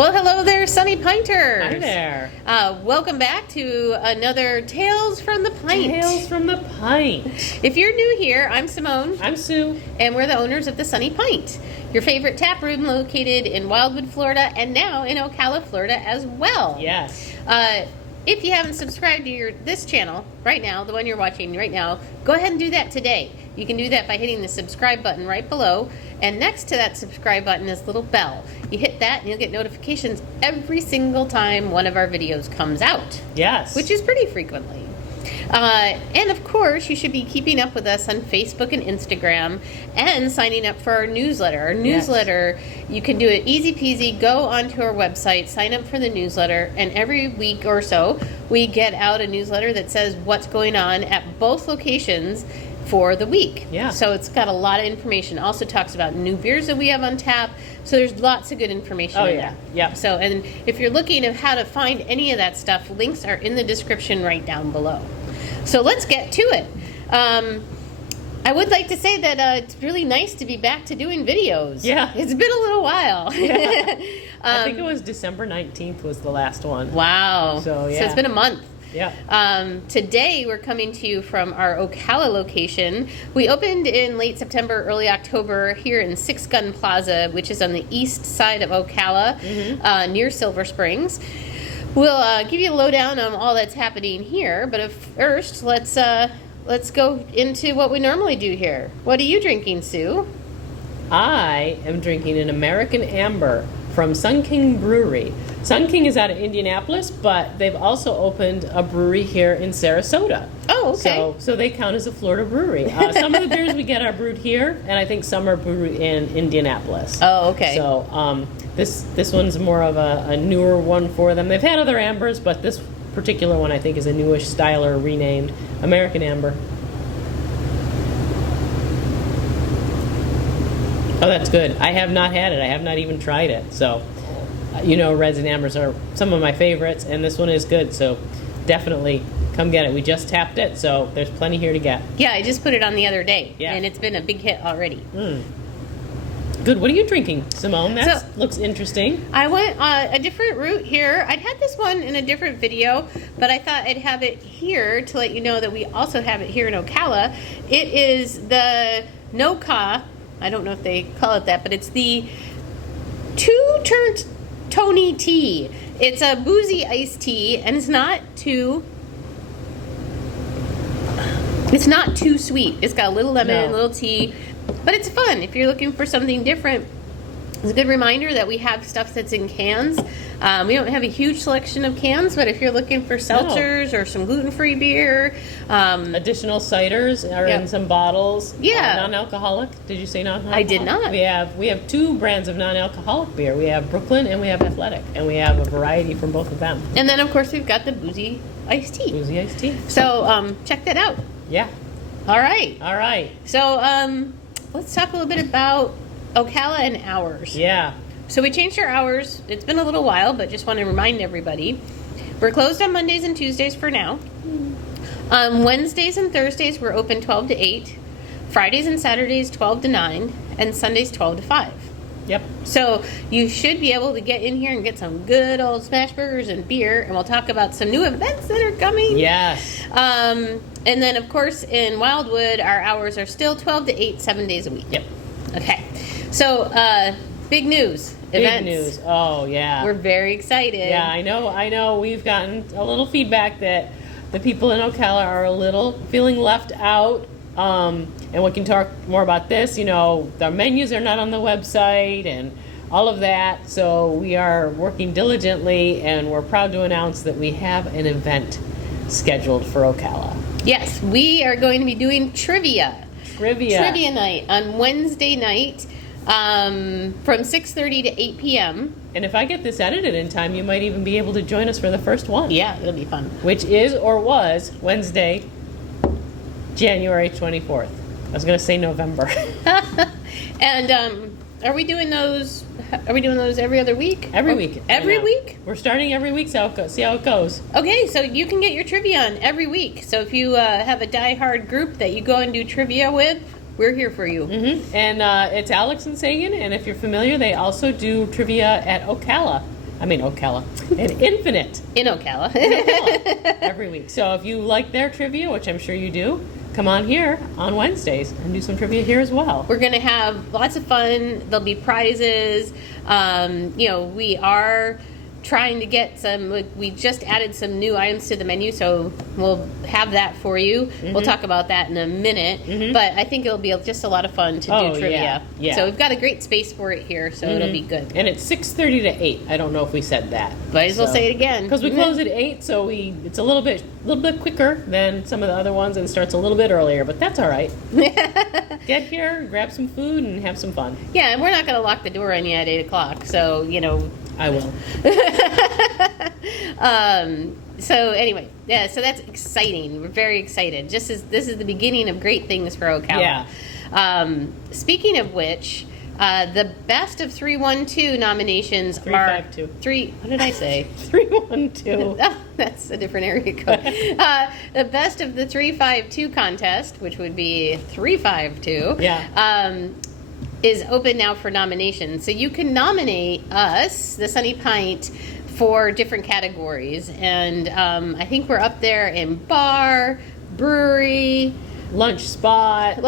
Well, hello there, Sunny Pinters. Hi there. Welcome back to another Tales from the Pint. Tales from the Pint. If you're new here, I'm Simone. I'm Sue. And we're the owners of the Sunny Pint, your favorite tap room located in Wildwood, Florida, and now in Ocala, Florida as well. Yes. If you haven't subscribed to this channel right now, the one you're watching right now, go ahead and do that today. You can do that by hitting the subscribe button right below, and next to that subscribe button is a little bell. You hit that and you'll get notifications every single time one of our videos comes out. Yes. Which is pretty frequently. And of course, you should be keeping up with us on Facebook and Instagram and signing up for our newsletter. Our newsletter, you can do it easy peasy. Go onto our website, sign up for the newsletter, and every week or so, we get out a newsletter that says what's going on at both locations for the week. Yeah. So it's got a lot of information. Also talks about new beers that we have on tap. So there's lots of good information in there. Yeah. So, and if you're looking at how to find any of that stuff, links are in the description right down below. So let's get to it. I would like to say that it's really nice to be back to doing videos. Yeah. It's been a little while. Yeah. I think it was December 19th was the last one. Wow. So, yeah. So it's been a month. Yeah. Today we're coming to you from our Ocala location. We opened in late September, early October here in Six Gun Plaza, which is on the east side of Ocala, near Silver Springs. We'll give you a lowdown on all that's happening here, but first let's go into what we normally do here. What are you drinking, Sue? I am drinking an American Amber from Sun King Brewery. Sun King is out of Indianapolis, but they've also opened a brewery here in Sarasota. Oh, okay. So they count as a Florida brewery. Some of the beers we get are brewed here, and I think some are brewed in Indianapolis. Oh, okay. So this one's more of a newer one for them. They've had other Ambers, but this particular one I think is a newish style or renamed American Amber. Oh, that's good. I have not had it. I have not even tried it. So, Reds and Ambers are some of my favorites, and this one is good. So, definitely come get it. We just tapped it, so there's plenty here to get. Yeah, I just put it on the other day, Yeah. and it's been a big hit already. Good. What are you drinking, Simone? That looks interesting. I went a different route here. I'd had this one in a different video, but I thought I'd have it here to let you know that we also have it here in Ocala. It is the No-Ka. I don't know if they call it that, but it's the two-turned Tony tea. It's a boozy iced tea, and it's not too sweet. It's got a little lemon and a little tea, but it's fun. If you're looking for something different, it's a good reminder that we have stuff that's in cans. We don't have a huge selection of cans, but if you're looking for seltzers or some gluten-free beer. Additional ciders are in some bottles. Yeah. Non-alcoholic. Did you say non-alcoholic? I did not. We have two brands of non-alcoholic beer. We have Brooklyn and we have Athletic, and we have a variety from both of them. And then, of course, we've got the boozy iced tea. Boozy iced tea. So check that out. Yeah. All right. All right. So let's talk a little bit about Ocala and hours. Yeah. So we changed our hours. It's been a little while, but just want to remind everybody. We're closed on Mondays and Tuesdays for now. Wednesdays and Thursdays we're open 12 to 8. Fridays and Saturdays 12 to 9. And Sundays 12 to 5. Yep. So you should be able to get in here and get some good old smash burgers and beer. And we'll talk about some new events that are coming. Yes. And then, of course, in Wildwood, our hours are still 12 to 8, 7 days a week. Yep. Okay. So, big news. Events. Big news. Oh, yeah. We're very excited. Yeah, I know. We've gotten a little feedback that the people in Ocala are a little feeling left out. And we can talk more about this. The menus are not on the website and all of that. So we are working diligently, and we're proud to announce that we have an event scheduled for Ocala. Yes, we are going to be doing trivia. Trivia night on Wednesday night from 6:30 to 8 p.m. And if I get this edited in time, you might even be able to join us for the first one. Yeah, it'll be fun. Which is or was Wednesday, January 24th. I was going to say November. And are we doing those? Are we doing those every other week? Every week. Every week? We're starting every week, so see how it goes. Okay, so you can get your trivia on every week. So if you have a die-hard group that you go and do trivia with, we're here for you. Mm-hmm. And it's Alex and Sagan, and if you're familiar, they also do trivia at Ocala Ocala. And Infinite. In Ocala. Every week. So if you like their trivia, which I'm sure you do, come on here on Wednesdays and do some trivia here as well. We're going to have lots of fun. There'll be prizes. We are trying to get we just added some new items to the menu, so we'll have that for you. Mm-hmm. We'll talk about that in a minute. Mm-hmm. But I think it'll be just a lot of fun to do trivia. Yeah. So we've got a great space for it here, so it'll be good. And it's 6:30 to 8. I don't know if we said that. Might as well say it again. Because we close at 8, so it's a little bit quicker than some of the other ones, and it starts a little bit earlier, but that's all right. Get here, grab some food, and have some fun. Yeah, and we're not going to lock the door on you at 8 o'clock, so, I will. So anyway, so that's exciting. We're very excited. This is the beginning of great things for Ocala. Yeah. Speaking of which, the best of 312 nominations are 352. What did I say? 312. Oh, that's a different area code. The best of the 352 contest, which would be 352. Yeah. Is open now for nominations. So you can nominate us, the Sunny Pint, for different categories. And I think we're up there in bar, brewery, lunch spot,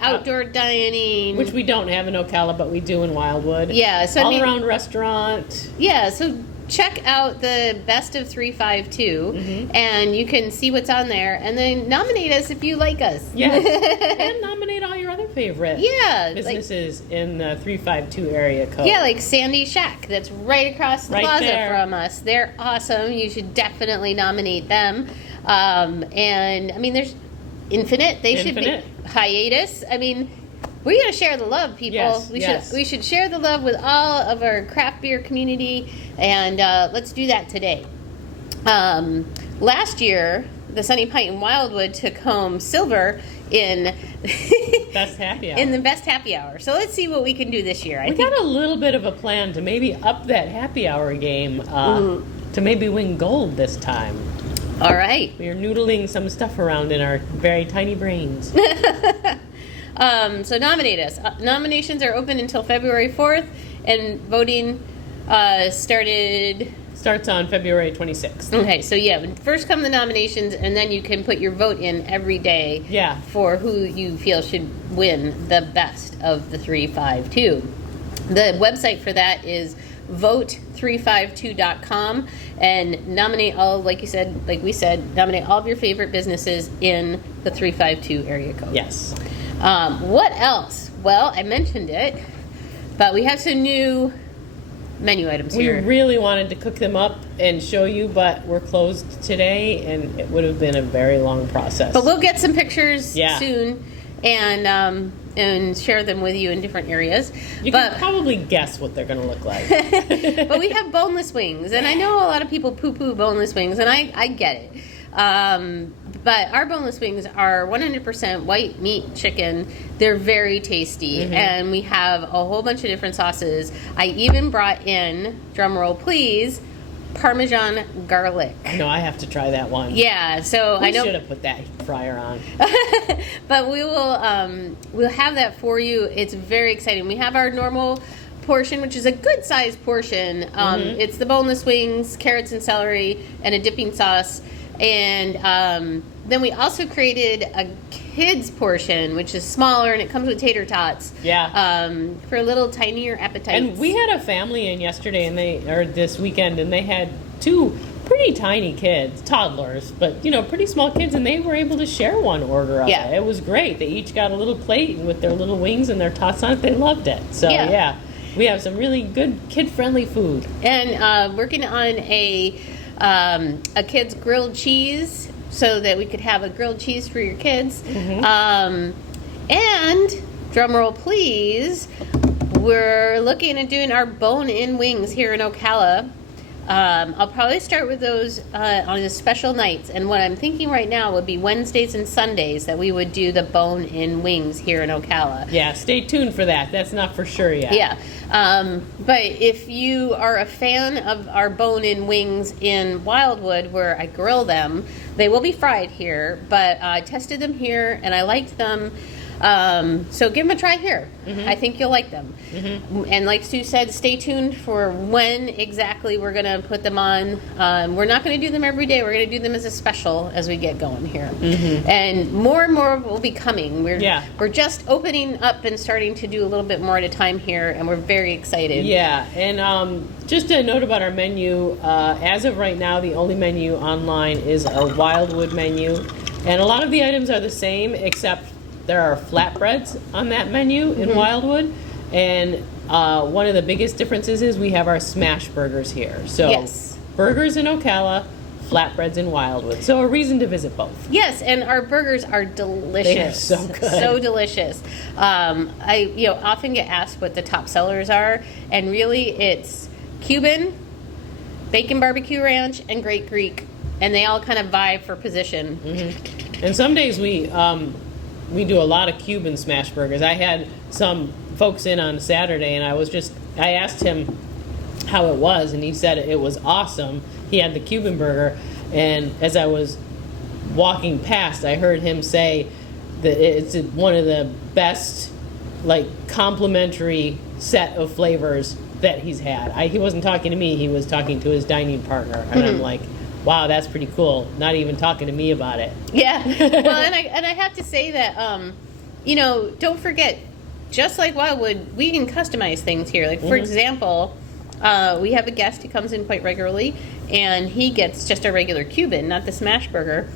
outdoor dining. Which we don't have in Ocala, but we do in Wildwood. Yeah. So all-around restaurant. Yeah, so check out the best of 352, and you can see what's on there, and then nominate us if you like us. Yes. And nominate all your other favorite businesses in the 352 area code. Yeah, like Sandy Shack, that's right across the plaza there from us. They're awesome. You should definitely nominate them. And, there's Infinite. They should be. Hiatus. We're going to share the love, people. Yes, we should share the love with all of our craft beer community, and let's do that today. Last year, the Sunny Pint in Wildwood took home silver in Best Happy Hour. In the Best Happy Hour. So let's see what we can do this year. We got a little bit of a plan to maybe up that happy hour game to maybe win gold this time. All right. We are noodling some stuff around in our very tiny brains. So nominate us. Nominations are open until February 4th, and voting starts on February 26th. Okay, so first come the nominations, and then you can put your vote in every day for who you feel should win the best of the 352. The website for that is vote352.com, and nominate all, like we said, nominate all of your favorite businesses in the 352 area code. Yes. What else? Well, I mentioned it, but we have some new menu items here. We really wanted to cook them up and show you, but we're closed today, and it would have been a very long process. But we'll get some pictures soon, and share them with you in different areas. You can probably guess what they're going to look like. But we have boneless wings, and I know a lot of people poo-poo boneless wings, and I get it. But our boneless wings are 100% white meat chicken. They're very tasty, and we have a whole bunch of different sauces. I even brought in, drumroll please, Parmesan garlic. I know, I have to try that one. Yeah, so I know. We should have put that fryer on. But we will, we'll have that for you. It's very exciting. We have our normal portion, which is a good sized portion. It's the boneless wings, carrots and celery, and a dipping sauce. And then we also created a kids portion, which is smaller, and it comes with tater tots. Yeah. For a little tinier appetites. And we had a family in yesterday, this weekend, and they had two pretty tiny kids, toddlers, but pretty small kids, and they were able to share one order of it. It was great. They each got a little plate with their little wings and their tots on it. They loved it. So we have some really good kid-friendly food. And working on a kid's grilled cheese, so that we could have a grilled cheese for your kids. And drumroll please, we're looking at doing our bone-in wings here in Ocala. I'll probably start with those on the special nights, and what I'm thinking right now would be Wednesdays and Sundays that we would do the bone-in wings here in Ocala. Yeah, stay tuned for that. That's not for sure yet. Yeah. But if you are a fan of our bone-in wings in Wildwood, where I grill them, they will be fried here, but I tested them here, and I liked them. So give them a try here. I think you'll like them. And like Sue said, stay tuned for when exactly we're going to put them on. We're not going to do them every day. We're going to do them as a special as we get going here. And more will be coming. We're just opening up and starting to do a little bit more at a time here, and we're very excited. Yeah, and just a note about our menu. As of right now, the only menu online is a Wildwood menu. And a lot of the items are the same, except there are flatbreads on that menu in Wildwood. And one of the biggest differences is we have our smash burgers here. So burgers in Ocala, flatbreads in Wildwood. So a reason to visit both. Yes, and our burgers are delicious. They are so good. So delicious. I often get asked what the top sellers are, and really it's Cuban, bacon barbecue ranch, and Great Greek. And they all kind of vie for position. And some days we do a lot of Cuban smash burgers. I had some folks in on Saturday, and I asked him how it was, and he said it was awesome. He had the Cuban burger, and as I was walking past, I heard him say that it's one of the best, like, complimentary set of flavors that he's had. He wasn't talking to me, he was talking to his dining partner, and I'm like, wow, that's pretty cool. Not even talking to me about it. Yeah. Well, and I have to say that, don't forget, just like Wildwood, we can customize things here. Like, for example, we have a guest who comes in quite regularly, and he gets just a regular Cuban, not the smash burger.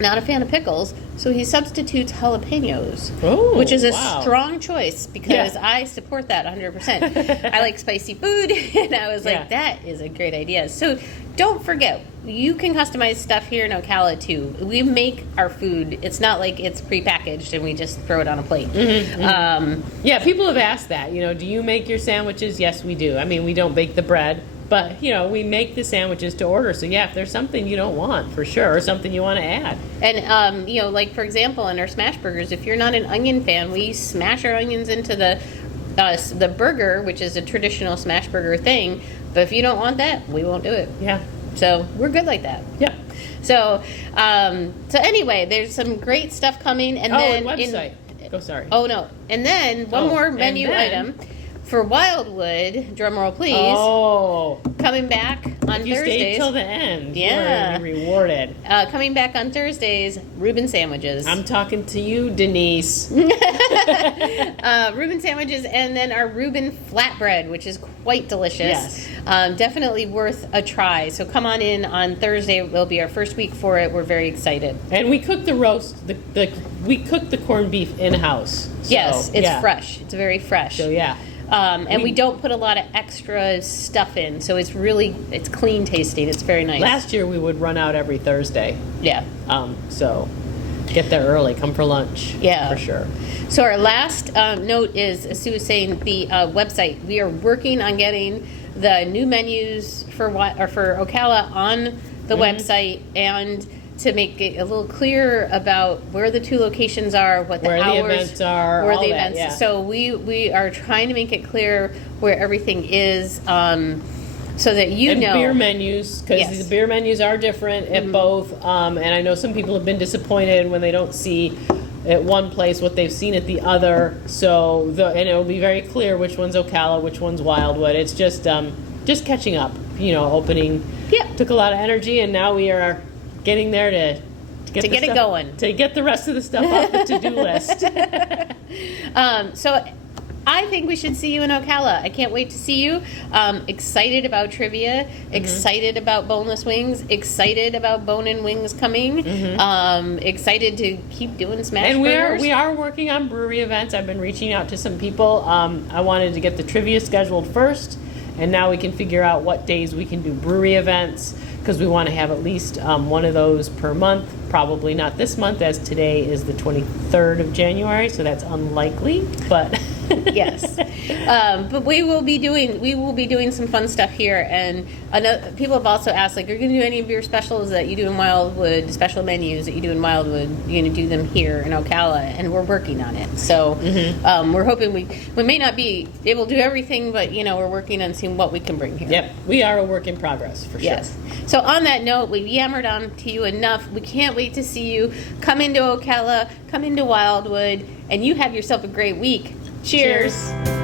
Not a fan of pickles, so he substitutes jalapenos, which is a strong choice because I support that 100%. I like spicy food, and I was like, that is a great idea. So don't forget, you can customize stuff here in Ocala too. We make our food. It's not like it's prepackaged and we just throw it on a plate. People have asked that. Do you make your sandwiches? Yes, we do. I mean, we don't bake the bread. But, we make the sandwiches to order. So, if there's something you don't want, for sure, or something you want to add. And, like, for example, in our smash burgers, if you're not an onion fan, we smash our onions into the burger, which is a traditional smash burger thing. But if you don't want that, we won't do it. Yeah. So, we're good like that. Yep. So anyway, there's some great stuff coming. And then website. Sorry. Oh, no. And then one more menu item. For Wildwood, drum roll please. Coming back on Thursdays. You stayed till the end. Yeah. You're going to be rewarded. Coming back on Thursdays, Reuben sandwiches. I'm talking to you, Denise. Reuben sandwiches, and then our Reuben flatbread, which is quite delicious. Yes. Definitely worth a try. So come on in on Thursday. It will be our first week for it. We're very excited. And we cook the roast. We cook the corned beef in-house. So, yes, it's fresh. It's very fresh. So, yeah. And we don't put a lot of extra stuff in, so it's clean tasting. It's very nice. Last year we would run out every Thursday. Yeah. So get there early. Come for lunch. Yeah. For sure. So our last note is, as Sue was saying, the website. We are working on getting the new menus for Ocala on the website, and to make it a little clearer about where the two locations are, what the hours, the events are, where all the that, events. yeah. So we are trying to make it clear where everything is, so that and beer menus, because the beer menus are different at both. And I know some people have been disappointed when they don't see at one place what they've seen at the other. So and it'll be very clear which one's Ocala, which one's Wildwood. It's just catching up. Opening took a lot of energy, and now we are getting there to get it going. To get the rest of the stuff off the to-do list. So I think we should see you in Ocala. I can't wait to see you. Excited about trivia. Excited about boneless wings. Excited about bone-in wings coming. Excited to keep doing smash burgers. And we are working on brewery events. I've been reaching out to some people. I wanted to get the trivia scheduled first, and now we can figure out what days we can do brewery events, because we want to have at least one of those per month. Probably not this month, as today is the 23rd of January, so that's unlikely, but yes. But we will be doing some fun stuff here. And people have also asked, like, are you going to do any of your specials that you do in Wildwood, special menus that you do in Wildwood? You're going to do them here in Ocala, and we're working on it. So we're hoping we may not be able to do everything, but we're working on seeing what we can bring here. Yep, we are a work in progress for sure. Yes. So on that note, we've yammered on to you enough. We can't wait to see you. Come into Ocala, come into Wildwood, and you have yourself a great week. Cheers.